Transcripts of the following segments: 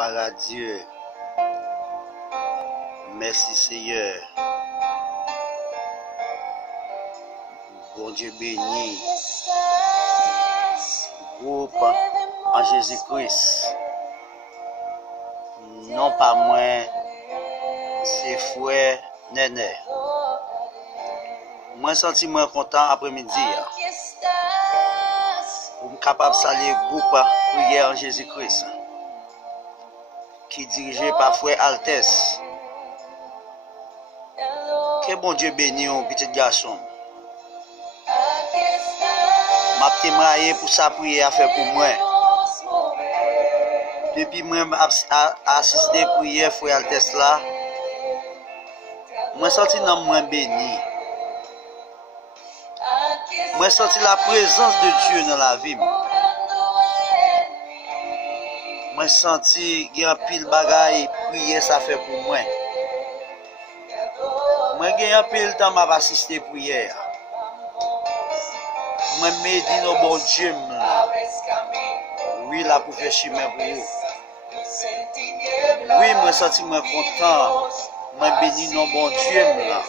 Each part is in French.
Gloire à Dieu. Merci Seigneur. Bon Dieu béni. Groupe en Jésus-Christ. Non pas moi, c'est frère Néné. Moi senti moi content après-midi. Pour me capable de saluer le groupe prière en Jésus-Christ. Qui est dirigé par frère Altesse. Que bon Dieu bénisse un petit garçon. Ma témoigné pour sa prière à faire pour moi. Depuis moi assisté prière frère Altesse là, moi senti dans moi béni. Moi senti la présence de Dieu dans la vie. Moi senti qu'il y a un pile bagaille prière ça fait pour moi. Moi j'ai un pile temps m'a assisté prière. Moi médite au bon Dieu là. Oui là pour faire chemin pour vous. Oui moi senti moi content. Moi béni non bon Dieu là.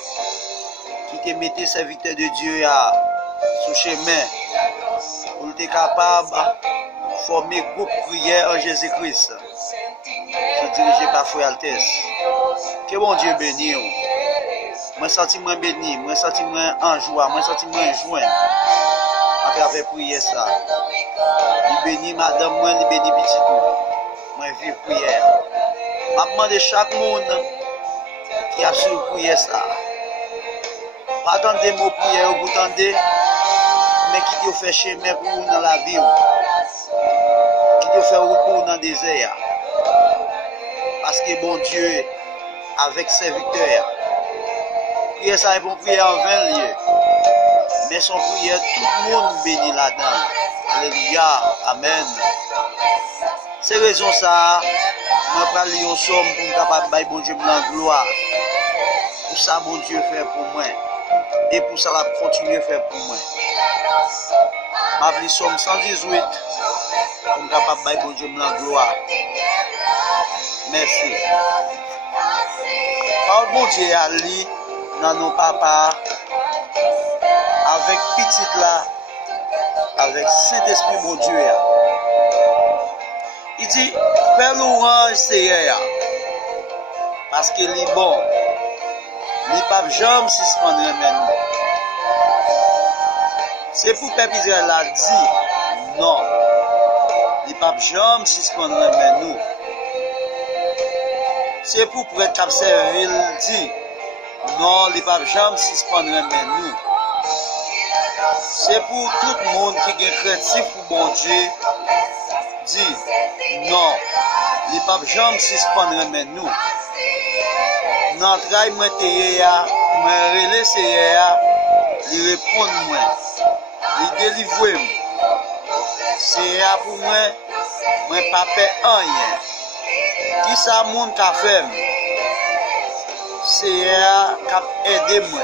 Qui te mettait serviteur de Dieu à sous chemin pour être capable de former groupe prière en Jésus-Christ qui est dirigé par Frère Altesse. Que bon Dieu bénisse. Moi senti moi béni, moi senti moi en joie, moi senti moi en joie à travers prière ça. Il bénit madame moi, il bénit petit moi. Moi vive prière. M'a demandé chaque monde qui a sur prière ça. Pas attendre des mots prière vous attendez, mais qui te fait chemin pour vous dans la vie. Qui te fait retour dans le désert. Parce que bon Dieu avec serviteur. Prière ça est pour prière en 20 lieux. Mais son prière, tout le monde bénit là-dedans. Alléluia. Amen. C'est raison ça, moi parle en somme pour me capable de bon Dieu me gloire. Pour ça bon Dieu fait pour moi. Et pour ça la continuer à faire pour moi. Ma vie somme 118 pour me capable de bon Dieu me gloire. Merci. Parole bon Dieu à lui dans nos papas. Avec petite là, avec Saint-Esprit bon Dieu. Il dit, Père louange Seigneur, parce qu'il est bon. Il n'est pas jamais suspendre maintenant. C'est pour Père Israël l'a dit, non. Il n'est pas jamais suspendre maintenant. C'est pour prêtre qui observe, il dit, non, il n'est pas jamais suspendre maintenant. C'est pour tout le monde qui est chrétien pour bon Dieu, dit non, il n'est pas jamais suspendre maintenant. Dans le travail, moi, je relais Seigneur, il répond moi, il délivre moi. Seigneur pour moi, moi pas faire rien. Qui ça monde qui a fait? Seigneur qui a aidé moi.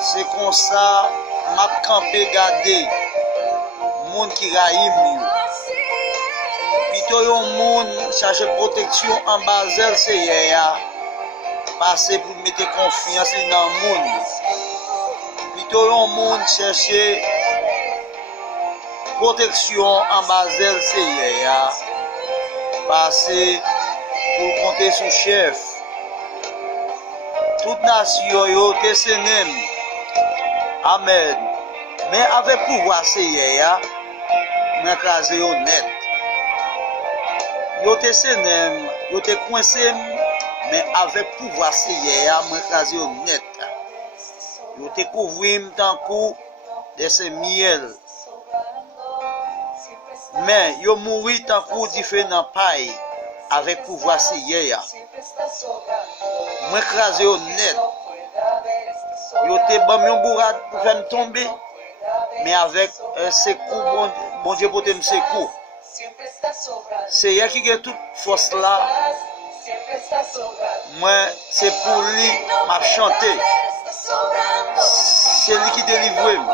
C'est comme ça, m'a campé garder monde qui raïm. Plutôt un monde chercher protection en Basel Seigneur. Passer pour mettre confiance dans le monde. Plutôt un monde chercher protection en Basel Seigneur. Passer pour compter sur chef. Toute nation yo te senem. Amen. Mais avec pouvoir Seigneur, m'écraser yo net. Yo te senem, yo te coincé, mais avec pouvoir Seigneur, m'écraser yo net. Yo te couvrir tant coup de ce miel. Mais yo mourir tant coup différent paille avec pouvoir Seigneur. M'écraser yo net. Yo te bam yon bourrade pour faire me tomber. Mais avec secours, bon Dieu pour te me secours. C'est y'a qui a toute force là. Moi, c'est pour lui m'a chanter. C'est lui qui délivre.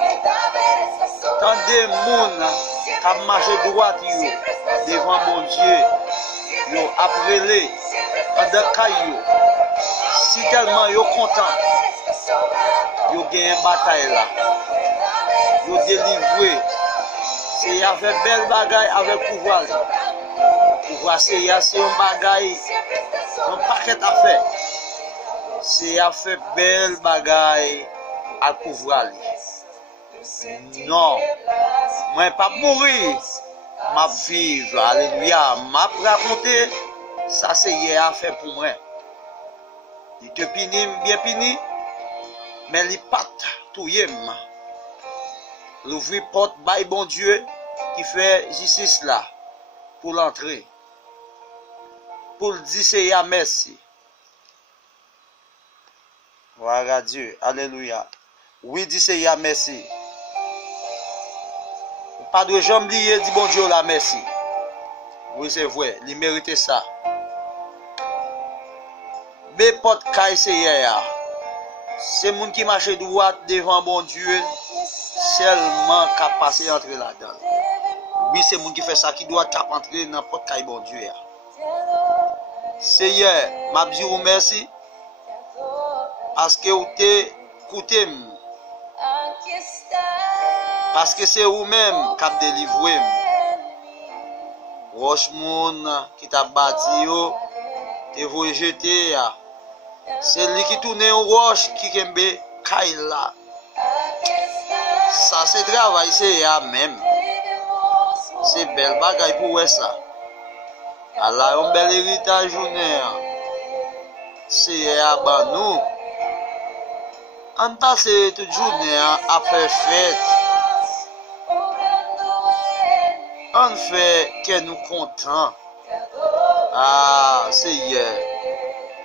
Tant de monde qui a marché droit devant bon Dieu. yo aprele, en de caillou. Si tellement yo content, yo gagne une bataille là. Yo délivré. C'est avec belle bagaille avec pouvoir. Pouvoir c'est un bagaille, un paquet à faire. C'est à faire belle bagaille à pouvoir. Non, moi pas mourir, m'a vivre, alléluia, m'a raconter, ça c'est hier à faire pour moi. Il te pini, bien pini, mais il pas tout yem. L'ouvrir porte, bail bon Dieu, qui fait justice là, pour l'entrer. Pour le dire c'est ya merci. Voilà Dieu, alléluia. Oui, dit c'est ya merci. Pas de jambes liées, dit bon Dieu la merci. Oui, c'est vrai, il mérite ça. Mais porte caille c'est hier. C'est moun qui marche droit devant bon Dieu, seulement qu'à passer entre là-dedans. Oui, c'est moun qui fait ça qui doit taper entrer dans porte caille bon Dieu. C'est hier, m'a dit vous merci parce que vous t'es écouté. Parce que c'est vous-même qui avez délivré. Roche moun qui t'a bâti, te vous jeter. C'est lui qui tourne en roche qui kembe kaila. Ça c'est travail, c'est ya même. C'est belle bagaille pour ça. Alors un bel héritage journée. C'est ya ba nous. En passé toute journée après fête. On fait que nous contents. Ah, c'est hier.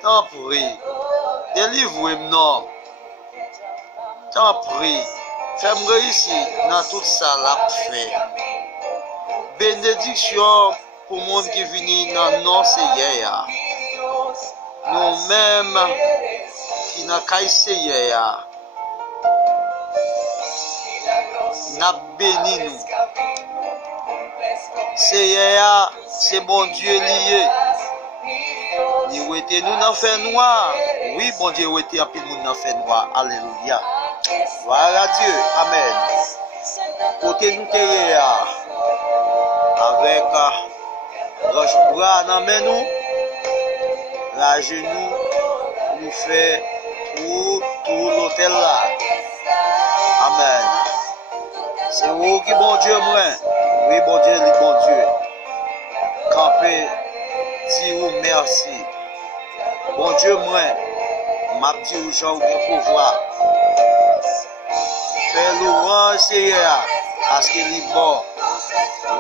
T'en prie. Délivre-moi, non. T'en prie. Fais-moi réussir dans tout ça, la fait. Bénédiction pour le monde qui vient dans non, c'est hier. Nous-mêmes qui n'a qu'à essayer. N'a béni nous. C'est bon Dieu lié. Nous était nous dans fait noir. Oui, bon Dieu était un peu nous dans fait noir. Alléluia. Voilà Dieu. Amen. Côté nous terre avec roche bras dans nous, la genou nous fait tout l'hôtel là. Amen. C'est vous qui bon Dieu moi. Oui, bon Dieu, le bon Dieu. Campé, dis-vous merci. Bon Dieu, moi, m'a dit aux gens de pouvoir. Fais louange, Seigneur, parce qu'il est bon.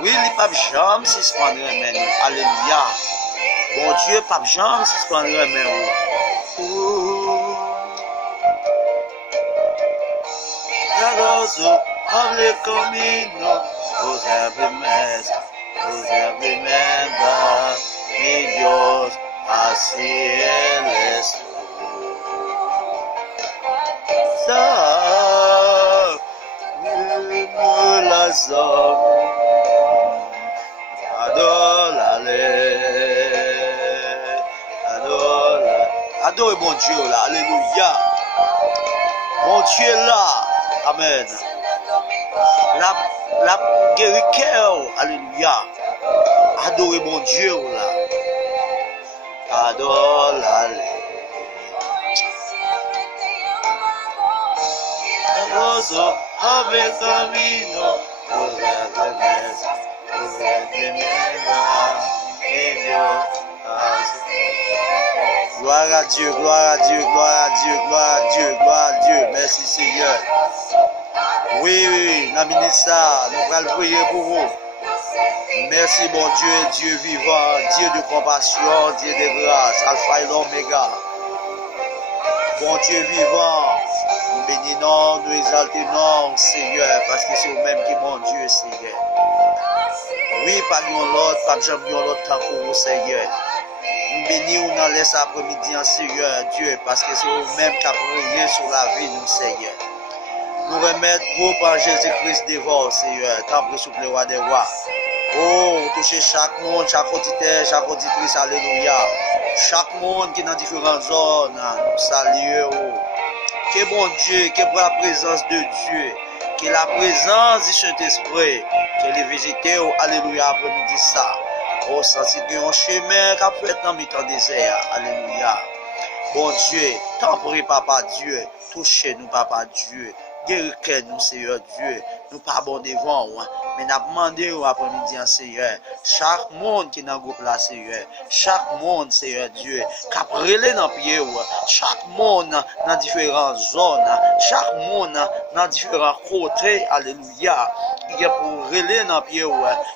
Oui, il n'est pas jamais si se prendre main. Alléluia. Bon Dieu, pas jamais si se prendre main. Hable camino, pues remember, mi Dios, así Él es. Adore bon Dieu là, alléluia. Bon Dieu là, amen. La guéri cœur, alléluia. Adore bon Dieu là. Adore l'allée. Roso, ave camino, gloire à Dieu, gloire à Dieu, gloire à Dieu, gloire à Dieu, gloire à Dieu. Merci Seigneur. Oui, nous ça, nous allons prier pour vous. Merci bon Dieu, Dieu vivant, Dieu de compassion, Dieu de grâce, Alpha et l'Oméga. Bon Dieu vivant, nous bénissons, nous exaltons, Seigneur, parce que c'est vous-même qui est mon Dieu, Seigneur. Oui, pas l'autre, pas jamais l'autre temps pour vous, Seigneur. Nous bénissons dans les après-midi, Seigneur, Dieu, parce que c'est vous-même qui a prié sur la vie, nous, Seigneur. Nous remettons gros par Jésus-Christ devant, Seigneur, tant pour souple roi des rois. Oh, toucher chaque monde, chaque auditeur, chaque auditrice, alléluia. Chaque monde qui est dans différentes zones, nous saluons. Que bon Dieu, que pour la présence de Dieu, que la présence du Saint-Esprit, que les végétaux, alléluia, après-midi ça. Oh, senti de un chemin qui a fait dans le temps désert, alléluia. Bon Dieu, tempérez, Papa Dieu, touchez-nous, Papa Dieu. Guéris-nous, Seigneur Dieu. Nous pas bon devant, mais nous demandons après-midi, Seigneur. Chaque monde qui est dans le groupe là, Seigneur. Chaque monde, Seigneur Dieu, qui a brûlé dans le pied, chaque monde dans différentes zones, chaque monde dans différents côtés, alléluia. Qui est pour relayer dans le pied,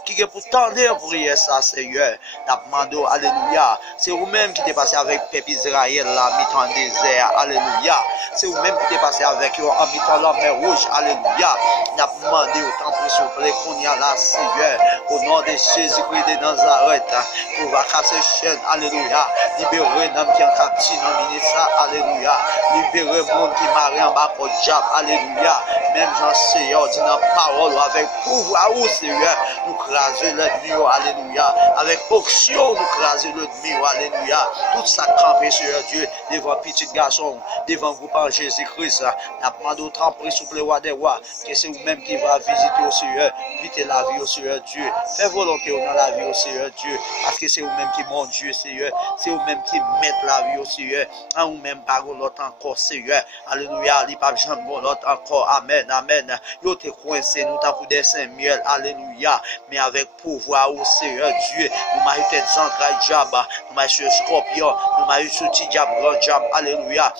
qui est pour tendre pour prier ça, Seigneur. Nous demandons, alléluia. C'est vous-même qui êtes passé avec le peuple Israël là, mi-temps désert, alléluia. C'est vous-même qui êtes passé avec eux en mi-temps là. Mais rouge, alléluia. Nous avons demandé autant pour souffler qu'on y a là, Seigneur, au nom de Jésus-Christ de Nazareth, pour va casser chaîne, alléluia. Libérer l'homme qui est en captivité, nominer ça, alléluia. Libérer le monde qui marie en bas pour diable, alléluia. Même Jean-Seigneur dit dans la parole, avec pouvoir, Seigneur, nous craser l'ennemi, alléluia. Avec auction, nous craser l'ennemi, alléluia. Tout ça campé, Seigneur Dieu, devant petit garçon, devant vous par Jésus-Christ. Nous avons demandé autant pour souffler roi des rois, que c'est vous-même qui va visiter au Seigneur, visiter la vie au Seigneur Dieu, faites volonté dans la vie au Seigneur Dieu, parce que c'est vous-même qui mon Dieu Seigneur, c'est vous-même qui mettez la vie au Seigneur, en vous-même par l'autre encore Seigneur, alléluia, il n'y a pas besoin de l'autre encore, amen, amen, yo te coincé, nous t'avons des Saint-Miel, alléluia, mais avec pouvoir au Seigneur Dieu, nous m'avons eu des entrailles diable, nous m'avons eu scorpion, nous m'avons eu ce petit diable, grand diable, alléluia.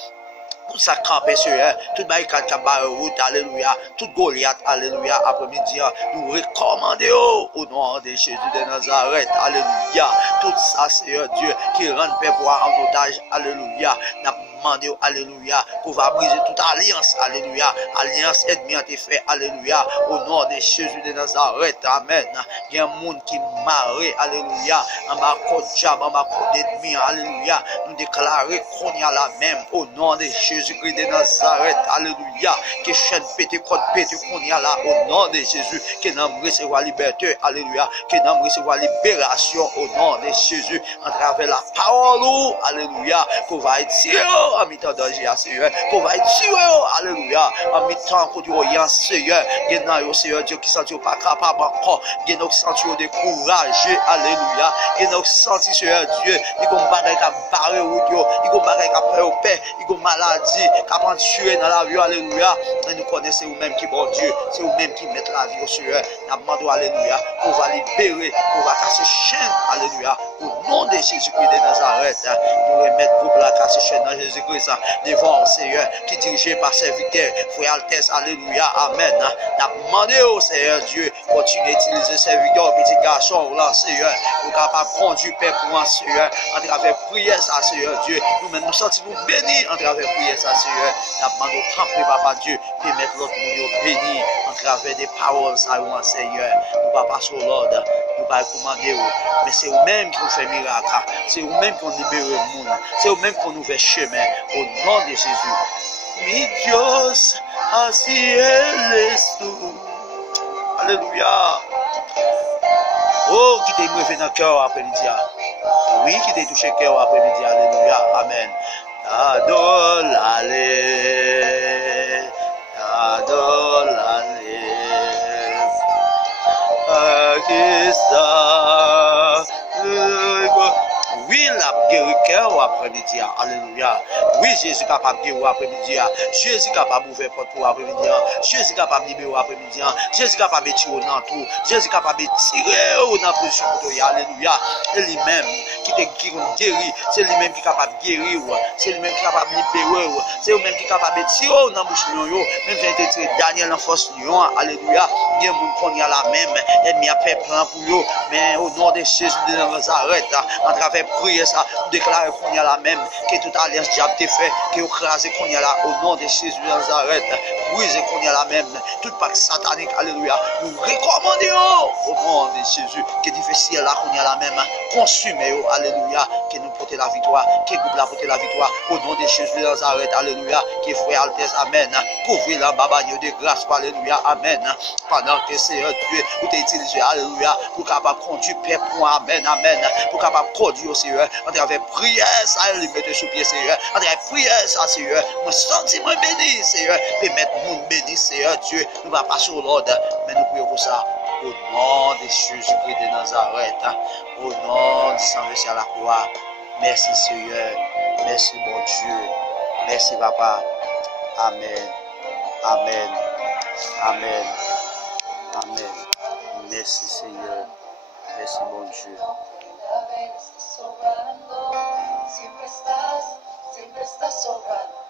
Tout ça campé, Seigneur, tout barricade qui a route, alléluia, tout Goliath, alléluia, après-midi, nous recommandons au nom de Jésus de Nazareth, alléluia, tout ça, Seigneur Dieu, qui rend le peuple en otage, alléluia, demandé, alléluia, qu'on va briser toute alliance, alléluia, alliance ennemie a été faite, alléluia, au nom de Jésus de Nazareth, amen. Il y a un monde qui marre, alléluia, en bas côte diable, en bas côte ennemi, alléluia, nous déclarer qu'on y a la même, au nom de Jésus-Christ de Nazareth, alléluia, que chaîne pété, côte pété, qu'on y a là, au nom de Jésus, que nous recevoir liberté, alléluia, que nous recevoir libération, au nom de Jésus, en travers la parole, alléluia, qu'on va être en mi-temps danger, Seigneur, qu'on va être tué, alléluia, en mi-temps, qu'on dit, Seigneur, il y a Seigneur Dieu qui sentit pas capable encore, il y a senti découragé, alléluia, il y a senti, Seigneur Dieu, il y a un bagage qui a barré route, il y a un bagage qui a fait au paix, il y a une maladie qui a tué dans la vie, alléluia, et nous connaissons vous-même qui bon Dieu, c'est vous-même qui mettez la vie au Seigneur, nous demandons, alléluia, qu'on va libérer, qu'on va casser chaîne, alléluia, au nom de Jésus-Christ de Nazareth, nous remettons pour la casser chaîne dans Jésus-Christ, devant Seigneur, qui est dirigé par serviteur, frère Altesse, alléluia, amen. Nous demandons au Seigneur Dieu, continuer à utiliser serviteur, petit garçon, là, Seigneur, pour capable conduire Père pour un Seigneur, en travers prière, ça, Seigneur Dieu, nous-mêmes nous sentons bénis en travers prière, ça, Seigneur. Nous demandons tant Papa Dieu, permettre l'autre monde béni en travers des paroles, ça, Seigneur. Nous ne pas sur l'ordre, nous ne pas commander, mais c'est vous-même qui nous fait miracle, c'est vous-même qui nous libère le monde, c'est vous-même qui nous fait chemin, au nom de Jésus. Mi Dios, así Él es tú. Alléluia. Oh, qui t'est brevé dans le cœur après-midi. Oui, qui t'est touché le cœur après-midi. Alléluia. Amen. Adore-le. Adore-le. Qui ça? Oui, la guéri cœur après-midi. Alléluia. Oui, Jésus est capable de guérir après-midi. Jésus est capable d'ouvrir porte pour après-midi. Jésus est capable de libérer après-midi. Jésus est capable de tirer dans tout. Jésus est capable de tirer dans la position pour toi. Alléluia. C'est lui-même qui guérit. C'est lui-même qui est capable de guérir. C'est lui-même qui est capable de libérer. C'est lui-même qui est capable de tirer dans la bouche de lion. Même si il tiré Daniel en force lion. Alléluia. Il y a un monde qui a la même. Ennemi a fait plan pour eux. Mais au nom de Jésus de Nazareth, en travers prier ça, déclarer qu'on y a la même, que toute alliance diable t'est fait, que vous crasez qu'on y a là, au nom de Jésus de Nazareth, brisez qu'on y a la même, tout pacte satanique, alléluia, nous recommandons au nom de Jésus, que difficile là qu'on y a la même, consumer, alléluia, que nous porter la victoire, que groupe la porter la victoire, au nom de Jésus de Nazareth, alléluia, que frère Altesse, amen, couvrir la babagne de grâce, alléluia, amen, pendant que Seigneur Dieu, vous t'utilisez, alléluia, pour capable conduire peuple, amen, amen, pour capable conduire, Seigneur, à travers prière, ça, lui mettre sous pied, Seigneur, à travers prière, ça, Seigneur, mon sentiment béni, Seigneur, permettre mon béni, Seigneur Dieu, nous va passer au Lord, mais nous prions pour ça, au nom de Jésus-Christ de Nazareth, au nom du sang versé à la croix. Merci Seigneur, merci mon Dieu, merci Papa. Amen, amen, amen, amen. Merci Seigneur, merci mon Dieu. Siempre estás sobrando.